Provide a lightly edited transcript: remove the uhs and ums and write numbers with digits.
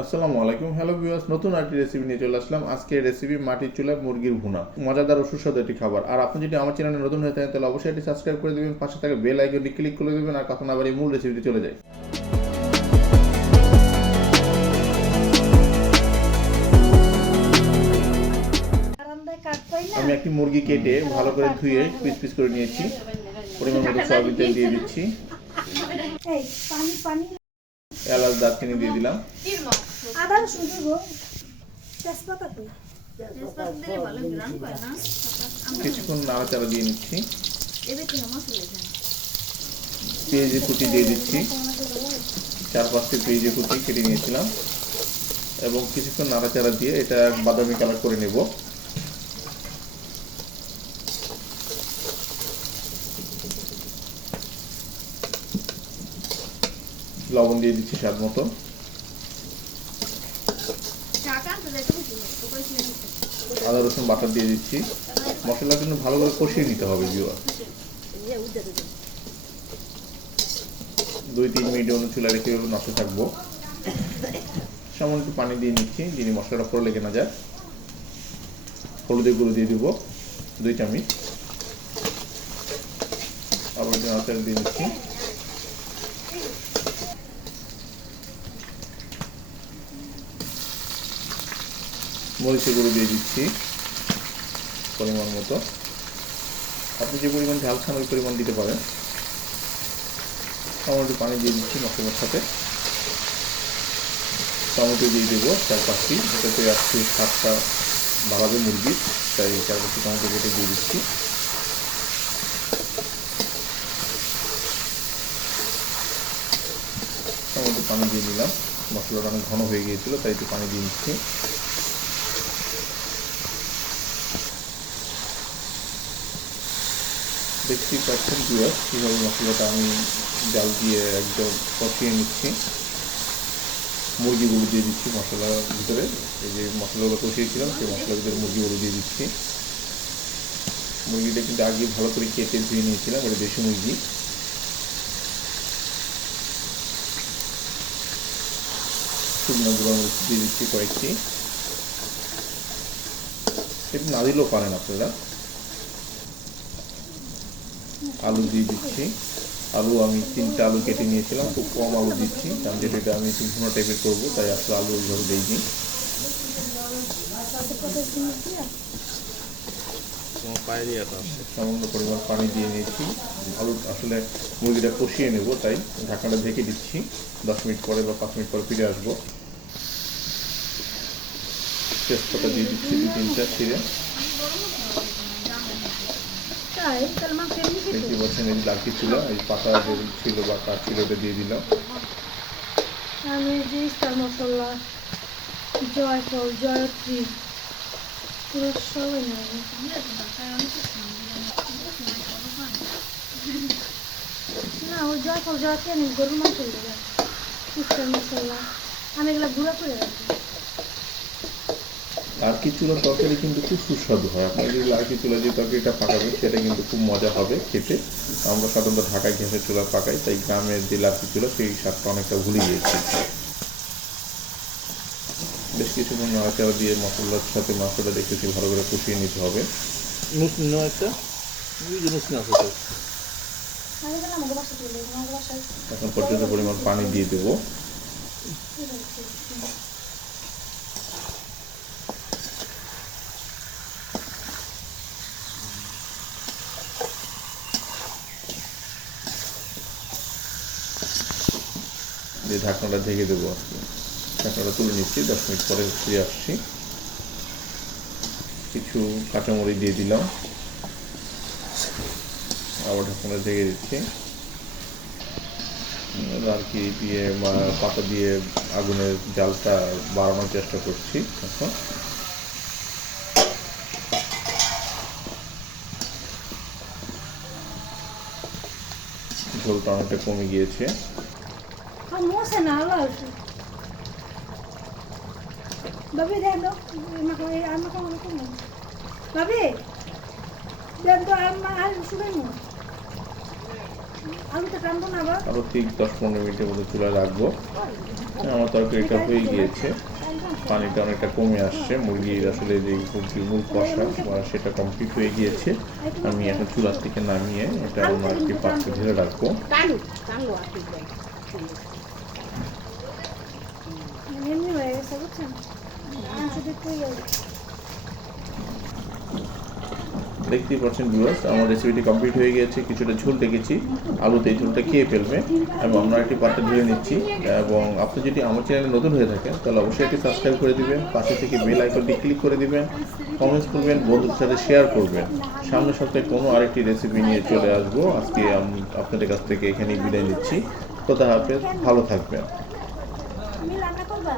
আসসালামু আলাইকুম, hello viewers, নতুন আরেকটি রেসিপি নিয়ে চলে আসলাম। আজকে রেসিপি মাটির চুলায় মুরগির ভুনা, মজাদার ও সুস্বাদু একটি খাবার। আর আপনি যদি আমার চ্যানেলে নতুন হয়ে থাকেন তাহলে অবশ্যই এটি সাবস্ক্রাইব করে দেবেন, পাশে থাকা বেল আইকনটি ক্লিক করে দেবেন। আর কথা না বাড়িয়ে মূল রেসিপিতে চলে যাই। আমি একটি মুরগি কেটে ভালো করে ধুয়ে পিস পিস করে নিয়েছি। পরিমাণ মতো সয়াবিন তেল দিয়ে দিচ্ছি, এলাচ দারচিনি দিয়ে দিলাম, কিছুক্ষণ নাড়াচাড়া দিয়ে নিচ্ছি। পেঁয়াজের কুচি দিয়ে দিচ্ছি, 4-5টি পেঁয়াজের কুচি কেটে নিয়েছিলাম, এবং কিছুক্ষণ নাড়াচাড়া দিয়ে এটা বাদামি কালার করে নেব। লবণ দিয়ে দিচ্ছি স্বাদ মতো। আদা রসুন বাটা দিয়ে দিচ্ছি। মশলার জন্য ভালো করে কষিয়ে নিতে হবে ভিউয়ার। 2-3 মিনিট অন্য চুলায় রেখে নাড়তে থাকবো। সামান্য একটু পানি দিয়ে নিচ্ছি, যিনি মশলাটা পরে লেগে না যায়। হলুদের গুঁড়ো দিয়ে দেবো 2 চামচ। আবার একটু নাড়াচাড়া দিয়ে নিচ্ছি। মরিচের গুঁড়ো দিয়ে দিচ্ছি পরিমাণ মতো। আপনি যে পরিমাণ ঝাল খান ওই পরিমাণ দিতে পারেন। সামান্য একটু পানি দিয়ে দিচ্ছি মশলার সাথে। টমেটো দিয়ে দেবো 4-5টি, এটাতে একটু স্বাদটা বাড়াবে মুরগির, তাই 4-5টি টমেটো কেটে দিয়ে দিচ্ছি। সামান্য একটু পানি দিয়ে নিলাম, মশলাটা অনেক ঘন হয়ে গিয়েছিল তাই একটু পানি দিয়ে নিচ্ছি। দেখতেই পাচ্ছেন ভিউয়ার্স কীভাবে মশলাটা আমি জাল দিয়ে একদম কষিয়ে নিচ্ছি। মুরগিগুলো দিয়ে দিচ্ছি মশলার ভিতরে। এই যে মশলাগুলো কষিয়েছিলাম সেই মশলার ভিতরে মুরগিগুলো দিয়ে দিচ্ছি। মুরগিটা কিন্তু আগে ভালো করে কেটে ধুয়ে নিয়েছিলাম, এটা দেশি মুরগি। শুকনো গুঁড়ো মরিচ দিয়ে দিচ্ছি কয়েকটি, একটু না দিলেও পারেন আপনারা। আলু দিয়ে দিচ্ছি। আলু আমি 3টা আলু কেটে নিয়েছিলাম, খুব কম আলু দিচ্ছি কারণ যেটা এটা আমি ভুনা টাইপের করবো, তাই আসলে আলু ওইভাবে দিইনি। সামান্য পরিমাণ পানি দিয়ে নিয়েছি। আলু আসলে মুরগিটা কষিয়ে নেব, তাই ঢাকনাটা ঢেকে দিচ্ছি। 10 মিনিট পরে বা 5 মিনিট পরে ফিরে আসবো। তেজপাতা দিয়ে দিচ্ছি 2-3টা ছিঁড়ে। দেখতে পাচ্ছেন এই লাকি ছিল, এই পাতা যে ছিল বা কাঠ ছিল ওটা দিয়ে দিলাম। আমি যে স্টার মশলা, জয়ফল, জয়ত্রী পুরো সবাই না ওই জয়ফল জয়ত্রী আমি গরুর মাংস দেবেন, স্টার মশলা আমি এগুলো গুঁড়া করে রাখবো। লার্কি চুলার তরকারি কিন্তু খুব সুস্বাদু হয়। আপনারা যদি লার্কি চুলা যে তরকারিটা পাকাবেন সেটা কিন্তু খুব মজা হবে খেতে। আমরা সাধারণত ঢাকায় গ্যাসের চুলা পাকাই, তাই গ্রামের যে লার্কি চুলা সেই স্বাদটা অনেকটা ভুলে গিয়েছি। বেশ কিছুক্ষণ নাড়াচাড়া দিয়ে মশলার সাথে মাংসটা দেখতেছি ভালো করে কষিয়ে নিতে হবে। এখন পর্যাপ্ত পরিমাণ পানি দিয়ে দেবো। দিয়ে ঢাকনাটা ঢেকে দেবো আর কি। ঢাকনাটা তুলে নিচ্ছি, 10 মিনিট পরে ফিরে আসছি। কিছু কাঁচামরিচ দিয়ে দিলাম, আবার ঢাকনাটা ঢেকে দিচ্ছি। আর কি দিয়ে পাতা দিয়ে আগুনের জালটা বাড়ানোর চেষ্টা করছি। এখন ঝোলটা অনেকটা কমে গিয়েছে। বাবি দেন তো বাবি দেন তো আর শুনেন আলুটা টানবো না আবার। আরও ঠিক 10-15 মিনিটের মধ্যে চুলায় রাখবো। আমার তরকারিটা হয়ে গিয়েছে, পানিটা অনেকটা কমে আসছে, মুরগির আসলে যে মুরগির মূল কষা সেটা কমপ্লিট হয়ে গিয়েছে। আমি এখন চুলার থেকে নামিয়ে এটা অন্য একটি পাত্রে ঢেলে রাখবো। এমনি হয়ে গেছে বুঝছেন, মাংস দেখতে গেলে দেখতেই পাচ্ছেন ভিউয়ার্স, আমার রেসিপিটি কমপ্লিট হয়ে গিয়েছে। কিছুটা ঝোল রেখেছি, আলুতে এই ঝোলটা খেয়ে ফেলবে। এবং আমরা একটি পাত্রে ঢেলে নিচ্ছি। এবং আপনি যদি আমার চ্যানেলে নতুন হয়ে থাকেন তাহলে অবশ্যই একটি সাবস্ক্রাইব করে দিবেন, পাশে থেকে বেল আইকনটি ক্লিক করে দিবেন, কমেন্টস করবেন, বন্ধুদের সাথে শেয়ার করবেন। সামনের সপ্তাহে কোনো আরেকটি রেসিপি নিয়ে চলে আসবো। আজকে আমি আপনাদের কাছ থেকে এখানেই বিদায় নিচ্ছি। খোদা হাফেজ, ভালো থাকবেন। তুমি রান্না করবা?